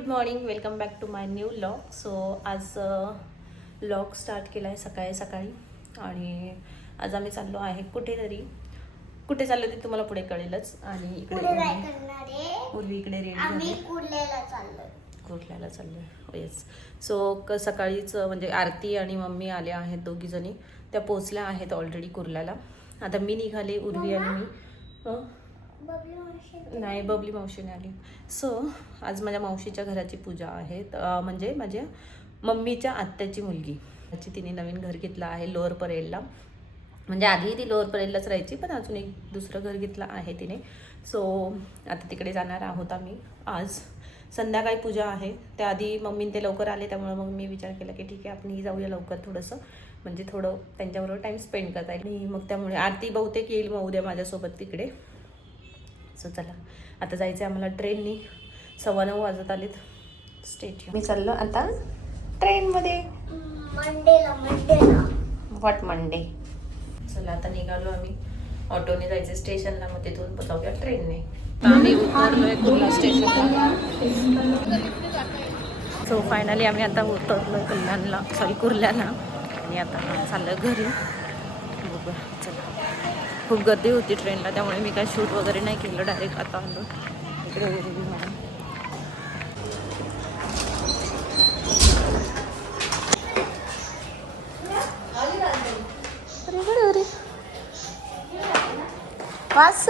Good morning, welcome back to my new vlog. So आज vlog start केला आहे सकाळी सकाळी आणि आज आम्ही चाललो आहे कुठेतरी. कुठे चाललो ते तुम्हाला पुढे कळेलच. आणि इकडे पूर्वी इकडे रेडी झाली, कुर्ल्याला चाललो. येस. सो सकाळीच म्हणजे आरती आणि मम्मी आल्या आहेत, दोघी जणी त्या पोचल्या आहेत ऑलरेडी कुर्ल्याला. आता मी निघाले, उर्वी आणि मी. नाही, बबली मावशीने आली. सो आज माझ्या मावशीच्या घराची पूजा आहे. म्हणजे माझ्या मम्मीच्या आत्याची मुलगी, त्याची तिने नवीन घर घेतलं आहे लोअर परेलला. म्हणजे आधी ती लोअर परेललाच राहायची, पण अजून एक दुसरं घर घेतलं आहे तिने. सो आता तिकडे जाणार आहोत आम्ही. आज संध्याकाळी पूजा आहे. त्याआधी मम्मीने ते लवकर आले, त्यामुळे मग मी विचार केला की ठीक आहे आपणही जाऊया लवकर थोडंसं, म्हणजे थोडं त्यांच्याबरोबर टाईम स्पेंड करता येईल. आणि मग त्यामुळे आरती बहुतेक येईल मग उद्या माझ्यासोबत तिकडे. सो चला आता जायचं आहे आम्हाला ट्रेननी. 9:15 वाजत आलेत. स्टेट मी चाललो आता ट्रेनमध्ये. मंडेला व्हॉट मंडे. चला आता निघालो आम्ही. ऑटोने जायचं स्टेशनला, मग तिथून जाऊया ट्रेनने. आम्ही उतरलोय कुर्ला स्टेशनला. सो फायनली आम्ही आता उतरलोय कुर्ल्याला. आणि आता चाललं घरी. बघू चला. खूप गर्दी होती ट्रेनला, त्यामुळे मी काय शूट वगैरे नाही केलं. डायरेक्ट आता आलो इकडे म्हणून. अरे वास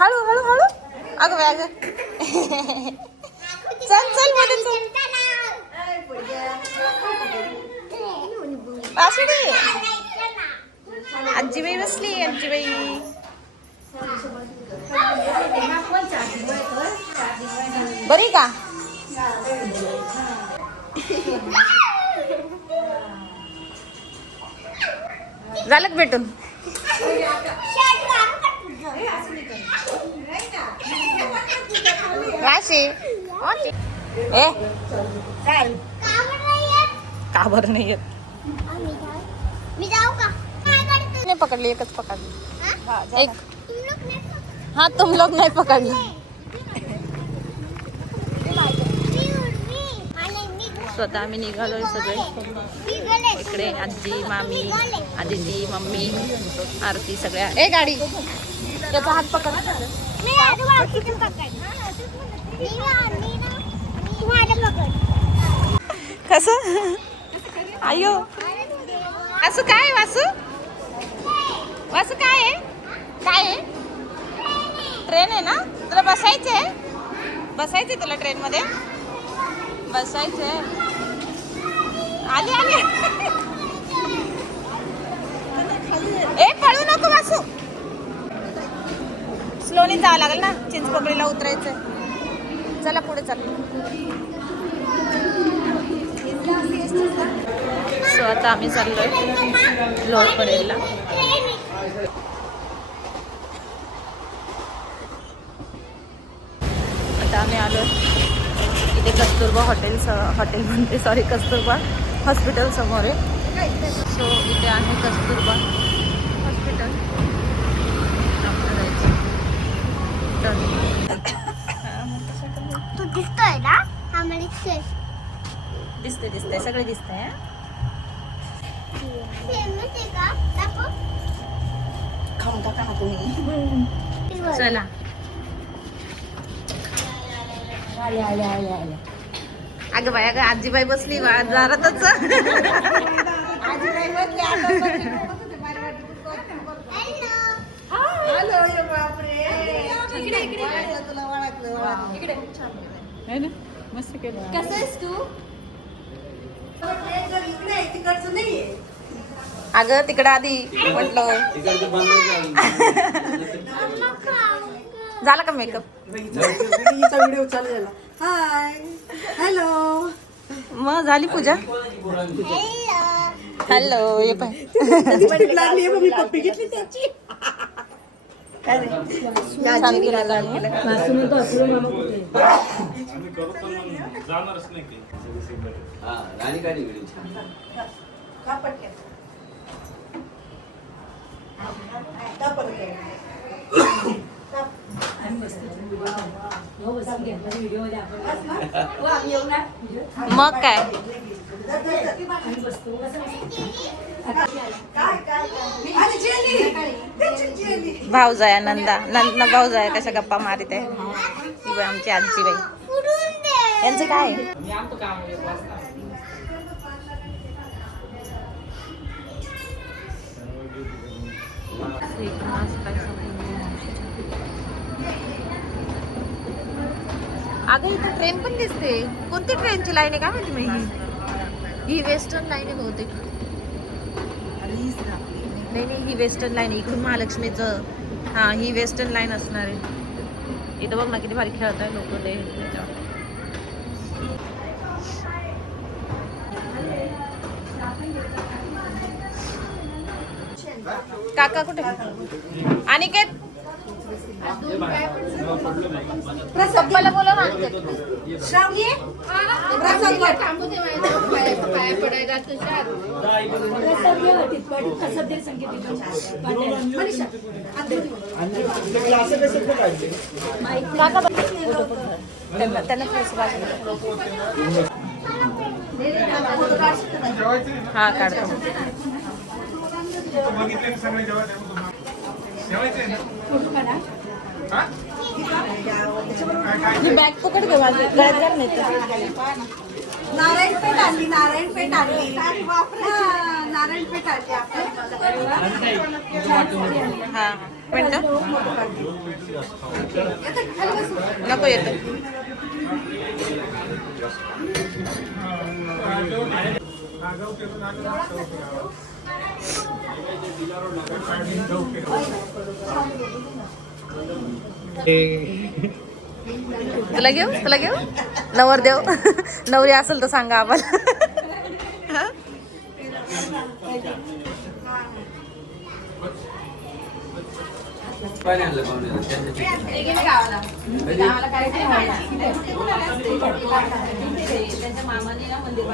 हळू हळू हळू. अगं बाय अगं. चल चल मध्ये चल. वासुडी आजीबाई बसली. आजीबाई बरी का? झालं का भेटून? राशी ए का बरं नाही येत? मी जाऊ का? नाही पकडली, एकच पकडली. एक हाँ तुम लोग नहीं पकडली. स्वतः आम्ही निघालोय सगळे इकडे. आजी, मामी, आदिती, मम्मी, आरती सगळ्या. ए गाडी त्याचा हात पकड. कसं आयो असं काय? वासू वासू काय आहे? काय आहे? ट्रेन आहे ना? तुला बसायचंय? बसायचंय तुला ट्रेनमध्ये? बसायचंय. आली आली. ए पळू नको वासू. स्लोनी जावं लागेल ना, चिंचपोकळीला उतरायचंय. चला पुढे चल. सो आता आम्ही चाललोय लोअर परेलला. आता आम्ही आलो इथे कस्तुरबा हॉटेल म्हणते, सॉरी कस्तुरबा हॉस्पिटल समोर आहे. सो इथे आहे कस्तुरबा हॉस्पिटल. तू दिसतोय ना? हा मला दिसते सगळे दिसतंय. खाऊन टाका ना तुम्ही. चला अगं बाय अगं आजीबाई बसली दारातच. मस्त केलं. कसं आहेस तू? अगं तिकडं आधी म्हटलं. झाला का मेकअप? व्हिडिओ चालू झाला. Hi hello. मग झाली पूजा? हॅलो. ये पाय लागली आहे, मी पप्पी घेतली त्याची. छान केला मग काय भाऊजाया नंदा भाऊजाया कशा गप्पा मारित आहे ही बाई आमची आजी बाई उडून दे. यांचं काय आहे? अगं इथं ट्रेन पण दिसते. कोणती ट्रेनची लाईन आहे काय माहिती माहिती ही वेस्टर्न लाईन आहे बहुतेक. नाही नाही ही वेस्टर्न लाईन आहे इकडून महालक्ष्मीचं. हा ही वेस्टर्न लाईन असणार आहे. इथं बघ ना किती भारी खेळत आहे लोक ते. काका कुठे अनिकेत पप्पाला बोला ना. श्रावणी प्रसाद वाट. मनीषा, काका त्यांना पैसे पाहिजे. हा काढतो. बॅग पकड घे माझी गळ्यात घाल नाही नारायणपेठ आणली, नारायणपेठ आणली. हा, नारायणपेठ आणली हा मिनटं नको येतं. तुला घेऊ नवर देव नवरी असेल तर सांगा आम्हाला. त्यांच्या मामाने ना मंदिर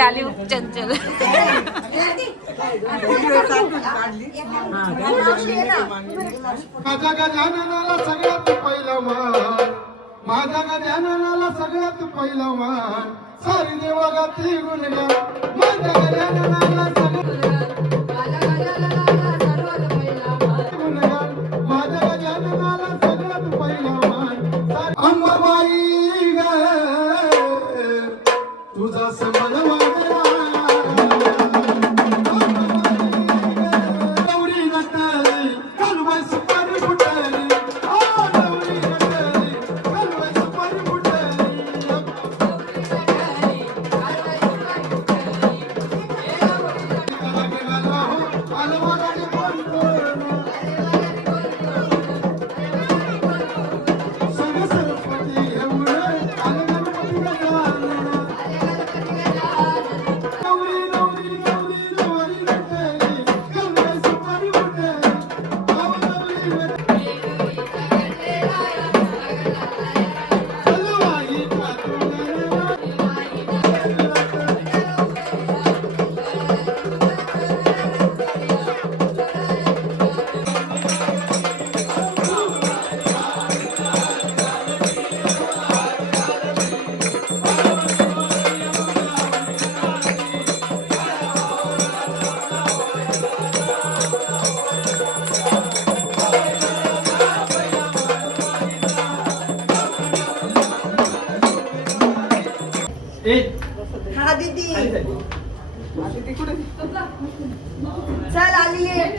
आली चंचल. माझ्या गजाननाला सगळ्यात पहिला मान, माझ्या गजाननाला सगळ्यात पहिला मान, सारी देवगाती गुणगान माझ्या गजाननाला गुणगान माझ्या गजाननाला सगळ्यात पहिला मान. अंबाबाई ग तुझा समज वागला हा दीदी चल आली आहे.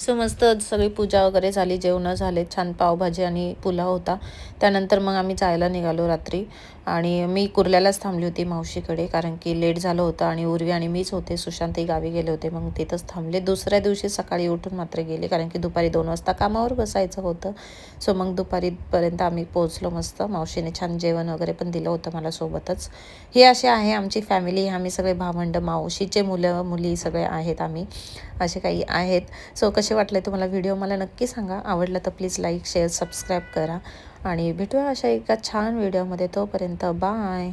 सो मस्त सगळी पूजा वगैरे झाली, जेवणं झाले, छान पावभाजी आणि पुलाव होता. त्यानंतर मग आम्ही जायला निघालो रात्री आणि मी कुर्ल्यालाच थांबली होती मावशीकडे, कारण की लेट झालं होतं आणि उर्वी आणि मीच होते, सुशांतही गावी गेले होते. मग तिथंच थांबले. दुसऱ्या दिवशी सकाळी उठून मात्र गेले, कारण की दुपारी 2 वाजता कामावर बसायचं होतं. सो मग दुपारीपर्यंत आम्ही पोहोचलो मस्त. मावशीने छान जेवण वगैरे पण दिलं होतं मला सोबतच. हे असे आहे आमची फॅमिली. आम्ही सगळे भावंड, मावशीचे मुलं मुली सगळे आहेत आम्ही, असे काही आहेत. सो कसे वाटले तुम्हाला व्हिडिओ मला नक्की सांगा. आवडलं तर प्लीज लाईक शेअर सबस्क्राईब करा आणि भेटूया अशा एका छान व्हिडिओमध्ये. तोपर्यंत बाय.